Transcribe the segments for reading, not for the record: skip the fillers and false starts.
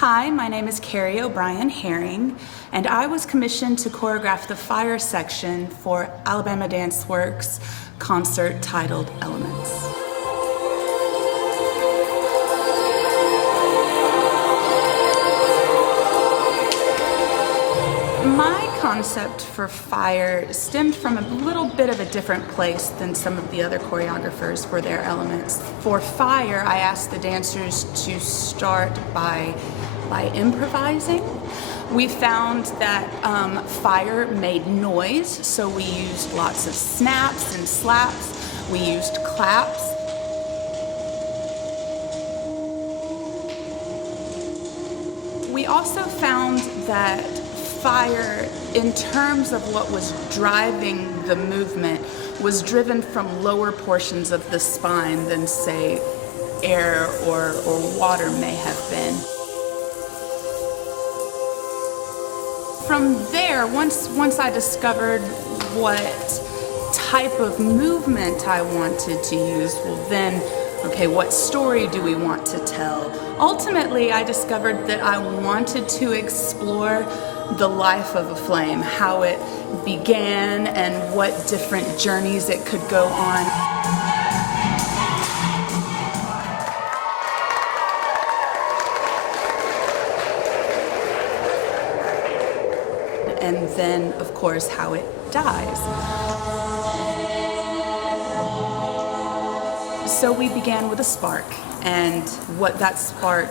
Hi, my name is Kerry Herring, and I was commissioned to choreograph the fire section for Alabama Dance Works' concert titled Elements. My concept for fire stemmed from a little bit of a different place than some of the other choreographers for their elements. For fire, I asked the dancers to start by improvising. We found that fire made noise, so we used lots of snaps and slaps. We used claps. We also found that fire, in terms of what was driving the movement, was driven from lower portions of the spine than, say, air or water may have been. From there, once I discovered what type of movement I wanted to use, well then, okay, what story do we want to tell? Ultimately, I discovered that I wanted to explore the life of a flame, how it began and what different journeys it could go on. And then, of course, how it dies. So we began with a spark, and what that spark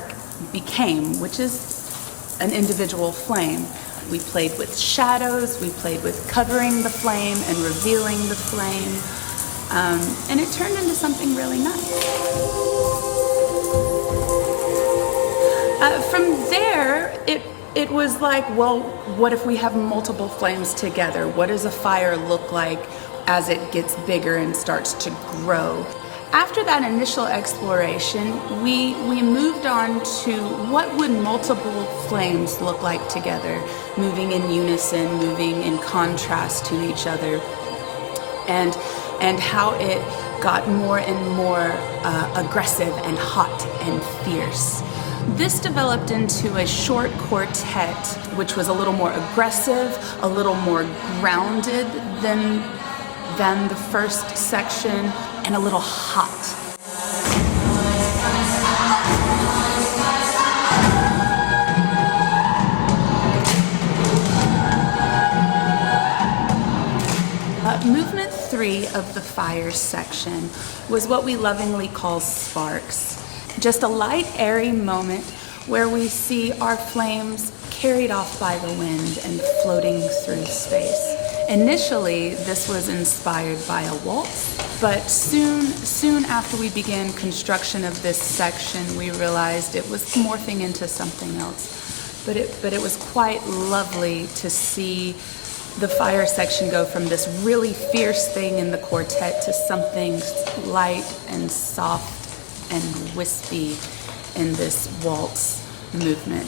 became, which is an individual flame. We played with shadows, we played with covering the flame and revealing the flame, and it turned into something really nice. From there, it was like, well, what if we have multiple flames together? What does a fire look like as it gets bigger and starts to grow? After that initial exploration, we moved on to what would multiple flames look like together, moving in unison, moving in contrast to each other, and how it got more and more aggressive and hot and fierce. This developed into a short quartet, which was a little more aggressive, a little more grounded than the first section, and a little hot. Movement 3 of the fire section was what we lovingly call sparks. Just a light, airy moment where we see our flames carried off by the wind and floating through space. Initially, this was inspired by a waltz, but soon after we began construction of this section, we realized it was morphing into something else. But it was quite lovely to see the fire section go from this really fierce thing in the quartet to something light and soft and wispy in this waltz movement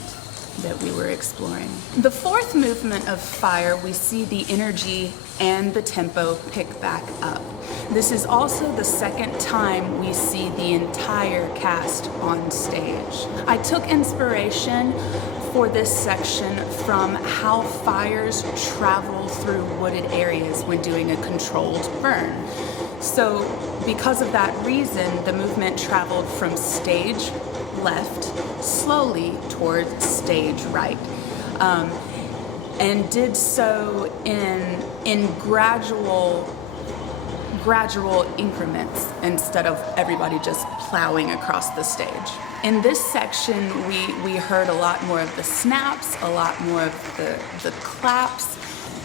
that we were exploring. The fourth movement of fire, we see the energy and the tempo pick back up. This is also the second time we see the entire cast on stage. I took inspiration for this section from how fires travel through wooded areas when doing a controlled burn. So because of that reason, the movement traveled from stage left slowly towards stage right, and did so in gradual increments instead of everybody just plowing across the stage. In this section, we heard a lot more of the snaps, a lot more of the claps.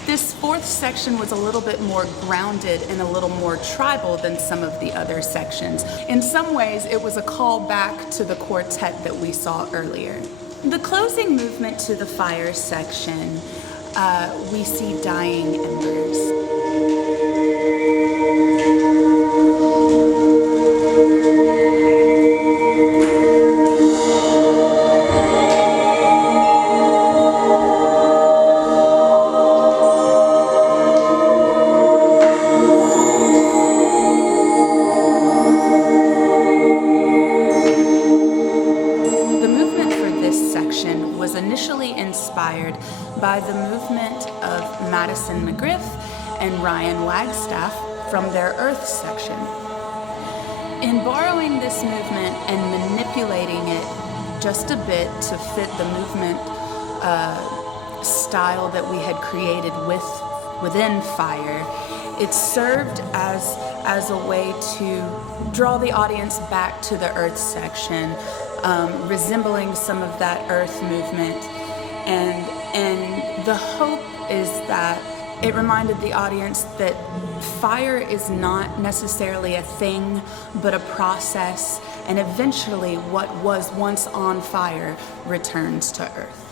This fourth section was a little bit more grounded and a little more tribal than some of the other sections. In some ways, it was a call back to the quartet that we saw earlier. The closing movement to the fire section, we see dying embers. section was initially inspired by the movement of Madison McGriff and Ryan Wagstaff from their Earth section. In borrowing this movement and manipulating it just a bit to fit the movement style that we had created within Fire, it served as a way to draw the audience back to the Earth section, resembling some of that Earth movement. And the hope is that it reminded the audience that fire is not necessarily a thing, but a process, and eventually what was once on fire returns to Earth.